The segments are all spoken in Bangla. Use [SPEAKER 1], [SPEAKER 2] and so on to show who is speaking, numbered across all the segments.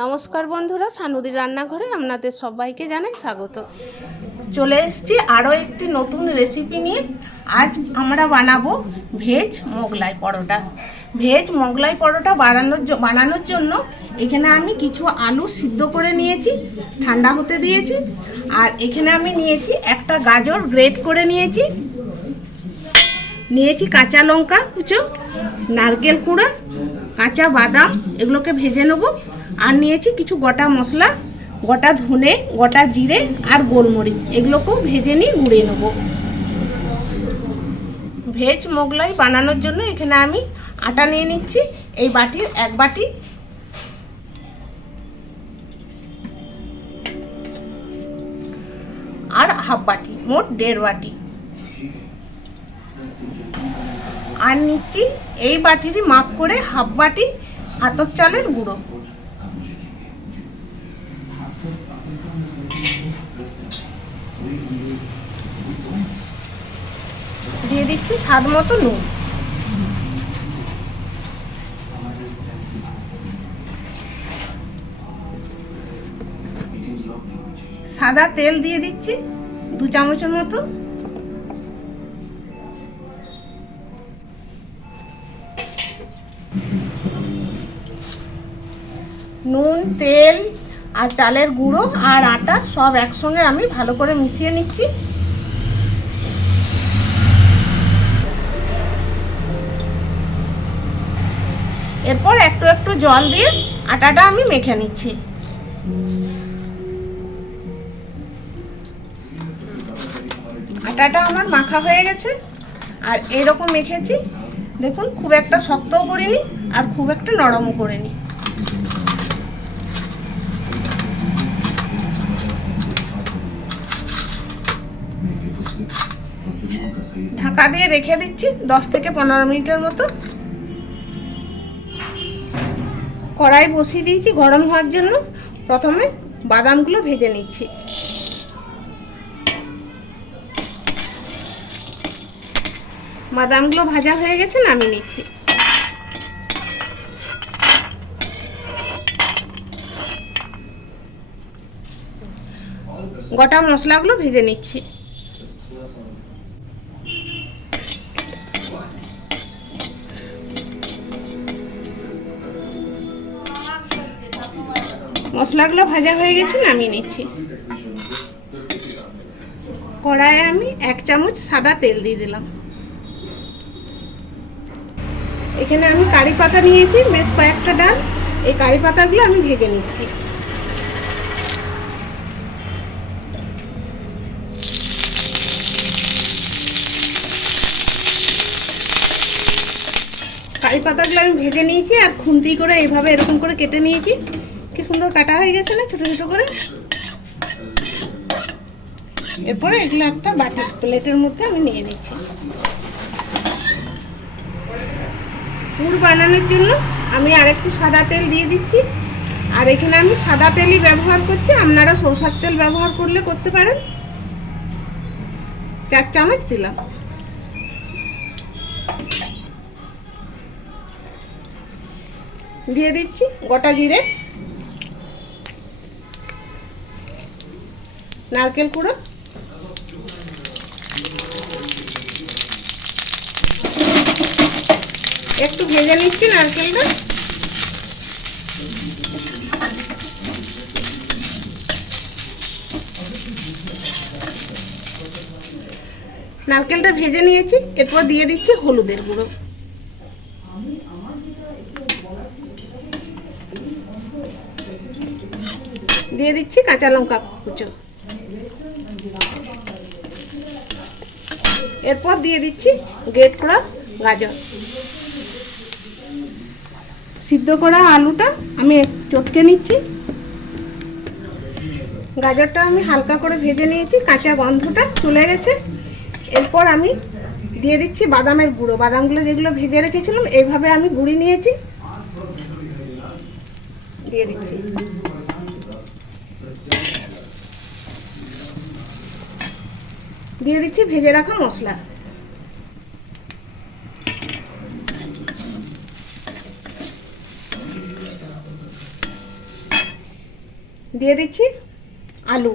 [SPEAKER 1] নমস্কার বন্ধুরা, সানুদির রান্নাঘরে আপনাদের সবাইকে জানাই স্বাগত। চলে এসেছি আরও একটি নতুন রেসিপি নিয়ে। আজ আমরা বানাবো ভেজ মোগলাই পরোটা। ভেজ মোগলাই পরোটা বানানোর বানানোর জন্য এখানে আমি কিছু আলু সিদ্ধ করে নিয়েছি, ঠান্ডা হতে দিয়েছি, আর এখানে আমি নিয়েছি একটা গাজর গ্রেট করে নিয়েছি। নিয়েছি কাঁচা লঙ্কা কুচো, নারকেল কুড়া কাঁচা বাদাম এগুলোকে ভেজে নেব। আর নিয়েছি কিছু গোটা মশলা, গোটা ধনে, গোটা জিরে আর গোলমরিচ। এগুলোকেও ভেজে নিয়ে গুঁড়িয়ে নেব। ভেজ মোগলাই বানানোর জন্য এখানে আমি আটা নিয়ে নিচ্ছি। এই বাটির এক বাটি। আর হাফ বাটি, মোট দেড় বাটি। আর নিচ্ছি এই বাটিরই মাপ করে হাফ বাটি আতপ চালের গুঁড়ো। দিয়ে দিচ্ছি স্বাদ মতো নুন। সাদা তেল দিয়ে দিচ্ছি দু চামচের মতো নুন, তেল আর চালের গুঁড়ো আর আটা সব একসঙ্গে আমি ভালো করে মিশিয়ে নিচ্ছি। এরপর একটু একটু জল দিয়ে আটাটা আমি মেখে নিচ্ছি। আটাটা আমার মাখা হয়ে গেছে আর এইরকম মেখেছি। দেখুন, খুব একটা শক্তও করিনি আর খুব একটা নরমও করিনি। ঢাকা দিয়ে রেখে দিচ্ছি দশ থেকে পনেরো মিনিটের মতো। কড়াই বসিয়ে দিয়েছি গরম হওয়ার জন্য। প্রথমে বাদামগুলো ভেজে নিচ্ছি। বাদামগুলো ভাজা হয়ে গেছে, নামিয়ে নিচ্ছি। গোটা মশলাগুলো ভেজে নিচ্ছি। মশলাগুলো ভাজা হয়ে গেছে, নামিয়ে নিচ্ছি। কড়াইয়ে আমি এক চামচ সাদা তেল দিয়ে দিলাম। এখানে আমি কারি পাতা নিয়েছি, বেশ কয়েকটা ডাল। এই কারি পাতাগুলো আমি ভেজে নিচ্ছি। কারি পাতাগুলো আমি ভেজে নিয়েছি আর খুন্তি করে এইভাবে এরকম করে কেটে নিয়েছি। কি সুন্দর কাটা হয়ে গেছে না, ছোটো ছোটো করে? এরপরে এগুলো একটা বাটি প্লেটের মধ্যে আমি নিয়ে নিচ্ছি। পুর বানানোর জন্য আমি আরেকটু সাদা তেল দিয়ে দিচ্ছি। আর এখানে আমি সাদা তেলই ব্যবহার করছি। আপনারা সরষার তেল ব্যবহার করলে করতে পারেন। চার চামচ দিলাম। দিয়ে দিচ্ছি গোটা জিরে। নারকেল কুড়ো। একটু ভেজে নিচ্ছি নারকেলটা। নারকেলটা ভেজে নিয়েছি, এরপর দিয়ে দিচ্ছি হলুদের গুঁড়ো। দিয়ে দিচ্ছি কাঁচা লঙ্কা কুচো। এরপর দিয়ে দিচ্ছি গেট করা গাজর। সিদ্ধ করা আলুটা আমি চটকে নিচ্ছি। গাজরটা আমি হালকা করে ভেজে নিয়েছি, কাঁচা গন্ধটা চলে গেছে। এরপর আমি দিয়ে দিচ্ছি বাদামের গুঁড়ো। বাদামগুলো যেগুলো ভেজে রেখেছিলাম এইভাবে আমি গুঁড়ি নিয়েছি। দিয়ে দিচ্ছি। দিয়ে দিচ্ছি, ভেজে রাখা মশলা। দিয়ে দিচ্ছি আলু।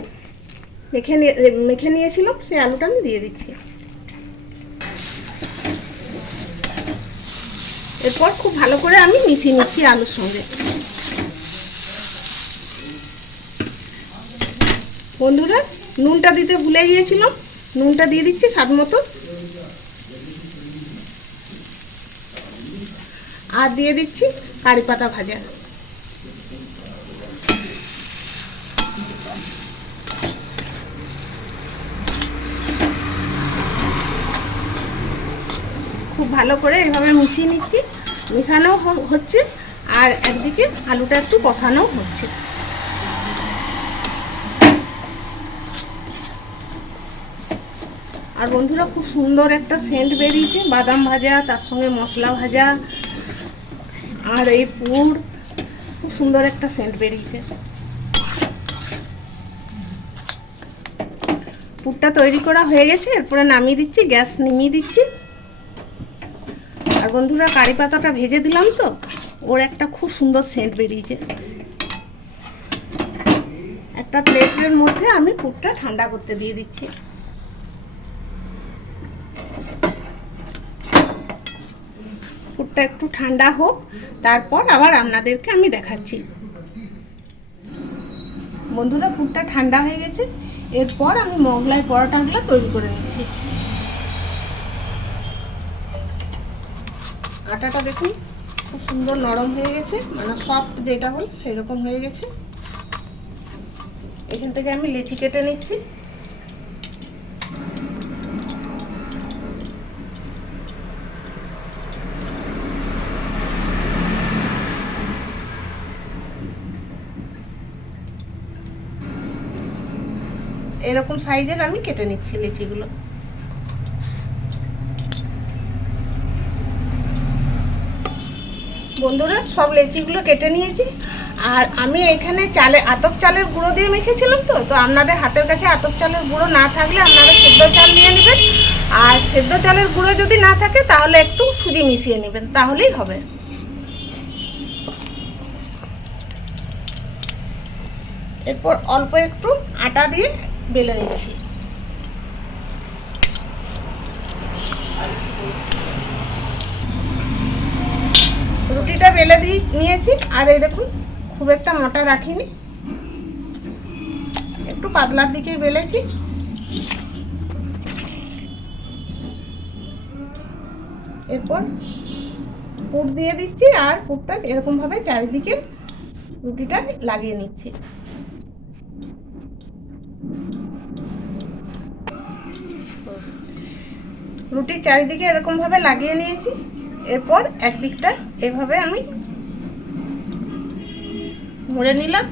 [SPEAKER 1] মেখে নিয়ে, মেখে নিয়েছিলাম, সেই আলুটা আমি দিয়ে দিচ্ছি। এরপর খুব ভালো করে আমি মিশিয়ে নিচ্ছি আলুর সঙ্গে। বন্ধুরা, নুনটা দিতে ভুলে গিয়েছিলাম। নুনটা দিয়ে দিচ্ছি স্বাদ মতো। আর দিয়ে দিচ্ছি কারি পাতা ভাজা। খুব ভালো করে এভাবে মিশিয়ে নিচ্ছি। মেশানো হচ্ছে, আর একদিকে আলুটা একটু কষানো হচ্ছে। আর বন্ধুরা খুব সুন্দর একটা সেন্ট বেরিয়েছে, বাদাম ভাজা, তার সঙ্গে মশলা ভাজা, আর এই পুর, খুব সুন্দর একটা সেন্ট বেরিয়েছে। পুরটা তৈরি করা হয়ে গেছে, এরপরে নামিয়ে দিচ্ছি, গ্যাস নিমিয়ে দিচ্ছি। আর বন্ধুরা, কারি পাতাটা ভেজে দিলাম তো, ওর একটা খুব সুন্দর সেন্ট বেরিয়েছে। একটা প্লেটের মধ্যে আমি পুরটা ঠান্ডা করতে দিয়ে দিচ্ছি। পুরটা একটু ঠান্ডা হোক, তারপর আবার আপনাদেরকে আমি দেখাচ্ছি। বন্ধুরা, পুরটা ঠান্ডা হয়ে গেছে। এরপর আমি মোগলাই পরোটাগুলো তৈরি করে নিচ্ছি। আটাটা দেখুন, খুব সুন্দর নরম হয়ে গেছে মানে সফট যেটা বলে সেই রকম হয়ে গেছে। এখান থেকে আমি লেচি কেটে নিচ্ছি। এরকম সাইজের আমি কেটে নিচ্ছি লিচিগুলো। বন্ধুরা, সব লেচিগুলো কেটে নিয়েছি। আর আমি এখানে চালে, আতপ চালের গুঁড়ো দিয়ে মেখেছিলাম তো তো আপনাদের হাতের কাছে আতপ চালের গুঁড়ো না থাকলে আপনারা সেদ্ধ চাল নিয়ে নেবেন। আর সেদ্ধ চালের গুঁড়ো যদি না থাকে, তাহলে একটু সুজি মিশিয়ে নেবেন, তাহলেই হবে। এরপর অল্প একটু আটা দিয়ে বেলে নিচ্ছি। রুটিটা বেলে দিয়ে নিয়েছি। আর এই দেখুন, খুব একটা মোটা রাখিনি। একটু পাতলার দিকে বেলেছি। এরপর পুর দিয়ে দিচ্ছি আর পুরটা এরকমভাবে চারিদিকে রুটিটা লাগিয়ে নিচ্ছি। রুটির চারিদিকে এরকমভাবে লাগিয়ে নিয়েছি। এরপর একদিকটা এভাবে আমি মুড়ে নিলাম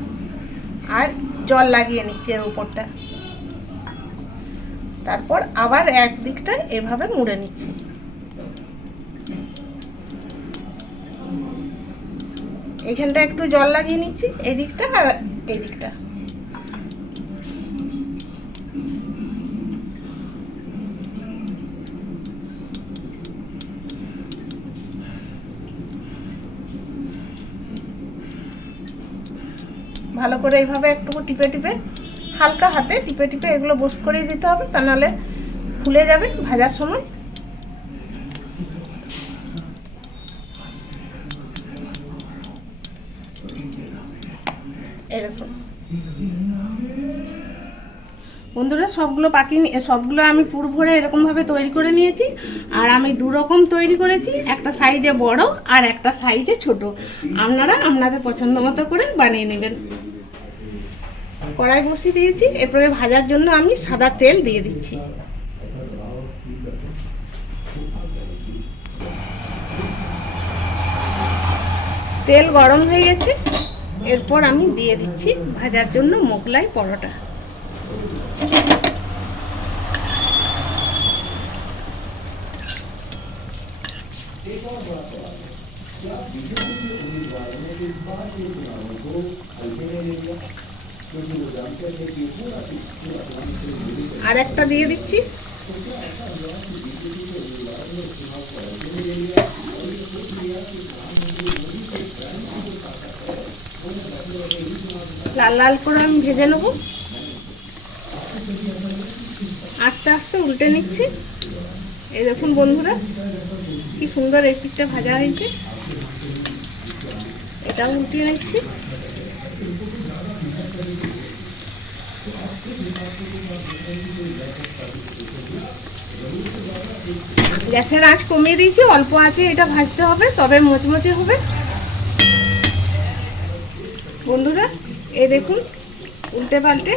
[SPEAKER 1] আর জল লাগিয়ে নিচ্ছি এর উপরটা। তারপর আবার একদিকটা এভাবে মুড়ে নিচ্ছি। এখানটা একটু জল লাগিয়ে নিচ্ছি এই দিকটা আর এই দিকটা ভালো করে এইভাবে একটু টিপে টিপে, হালকা হাতে টিপে টিপে এগুলো বোস করিয়ে দিতে হবে, তা নাহলে ফুলে যাবে ভাজার সময়। এরকম বন্ধুরা, সবগুলো পাখি সবগুলো আমি পুর ভরে এরকমভাবে তৈরি করে নিয়েছি, আর আমি দু রকম তৈরি করেছি, একটা সাইজে বড় আর একটা সাইজে ছোট। আপনারা আপনাদের পছন্দ মতো করে বানিয়ে নেবেন। কড়াই বসিয়ে দিয়েছি, এরপরে ভাজার জন্য আমি সাদা তেল দিয়ে দিচ্ছি। তেল গরম হয়ে গেছে, এরপর আমি দিয়ে দিচ্ছি ভাজার জন্য মোগলাই পরোটা। আর একটা দিয়ে দিচ্ছি। লাল লাল করে আমি ভেজে নেব। আস্তে আস্তে উল্টে নিচ্ছি। এই দেখুন বন্ধুরা, কি সুন্দর এই ভাজা হয়েছে। এটাও উল্টিয়ে নিচ্ছি। গ্যাসের আঁচ কমিয়ে দিয়েছি, অল্প আঁচে এটা ভাজতে হবে, তবে মচমচে হবে। বন্ধুরা, এ দেখুন উল্টে পাল্টে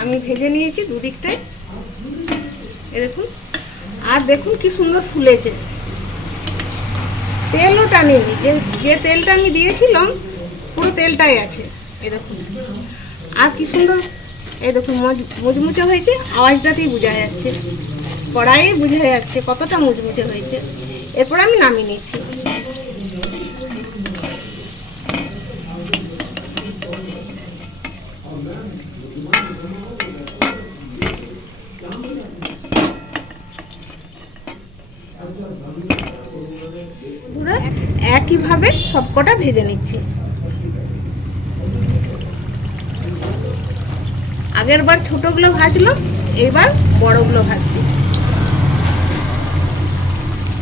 [SPEAKER 1] আমি ভেজে নিয়েছি দুদিকটায় এ দেখুন, আর দেখুন কি সুন্দর ফুলেছে। তেলও টানিনি, যে যে তেলটা আমি দিয়েছিলাম, পুরো তেলটাই আছে এই দেখুন। আর কি সুন্দর এই দেখুন মুচমুচে হয়েছে, আওয়াজটাতেই বোঝা যাচ্ছে। কড়াইয়ে বোঝা যাচ্ছে কতটা মুচমুচে হয়েছে। এরপর আমি নামিয়ে পুরো একইভাবে সবকটা ভেজে নিচ্ছি। আগের বার ছোটোগুলো ভাজলো, এবার বড়গুলো ভাজছি।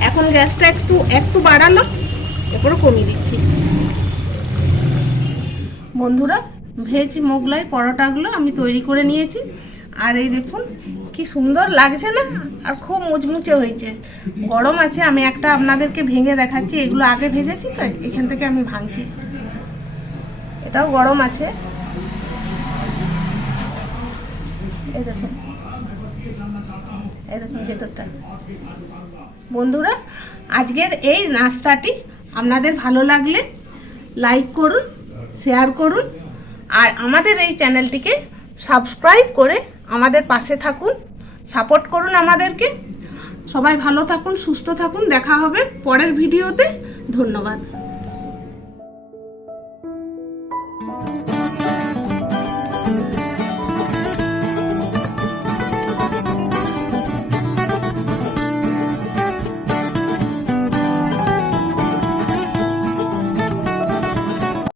[SPEAKER 1] এখন গ্যাসটা একটু একটু বাড়ালো, এরপরে কমিয়ে দিচ্ছি। বন্ধুরা, ভেজ মোগলাই পরোটাগুলো আমি তৈরি করে নিয়েছি। আর এই দেখুন, কি সুন্দর লাগছে না? আর খুব মুচমুচে হয়েছে। গরম আছে, আমি একটা আপনাদেরকে ভেঙে দেখাচ্ছি। এগুলো আগে ভেজেছি তো এখান থেকে আমি ভাঙছি। এটাও গরম আছে। এই দেখুন। এই দেখুন ভেতরটা। বন্ধুরা, আজকের এই নাস্তাটি আপনাদের ভালো লাগলে লাইক করুন শেয়ার করুন, আর আমাদের এই চ্যানেলটিকে সাবস্ক্রাইব করে আমাদের পাশে থাকুন সাপোর্ট করুন আমাদেরকে। সবাই ভালো থাকুন, সুস্থ থাকুন, দেখা হবে পরের ভিডিওতে ধন্যবাদ।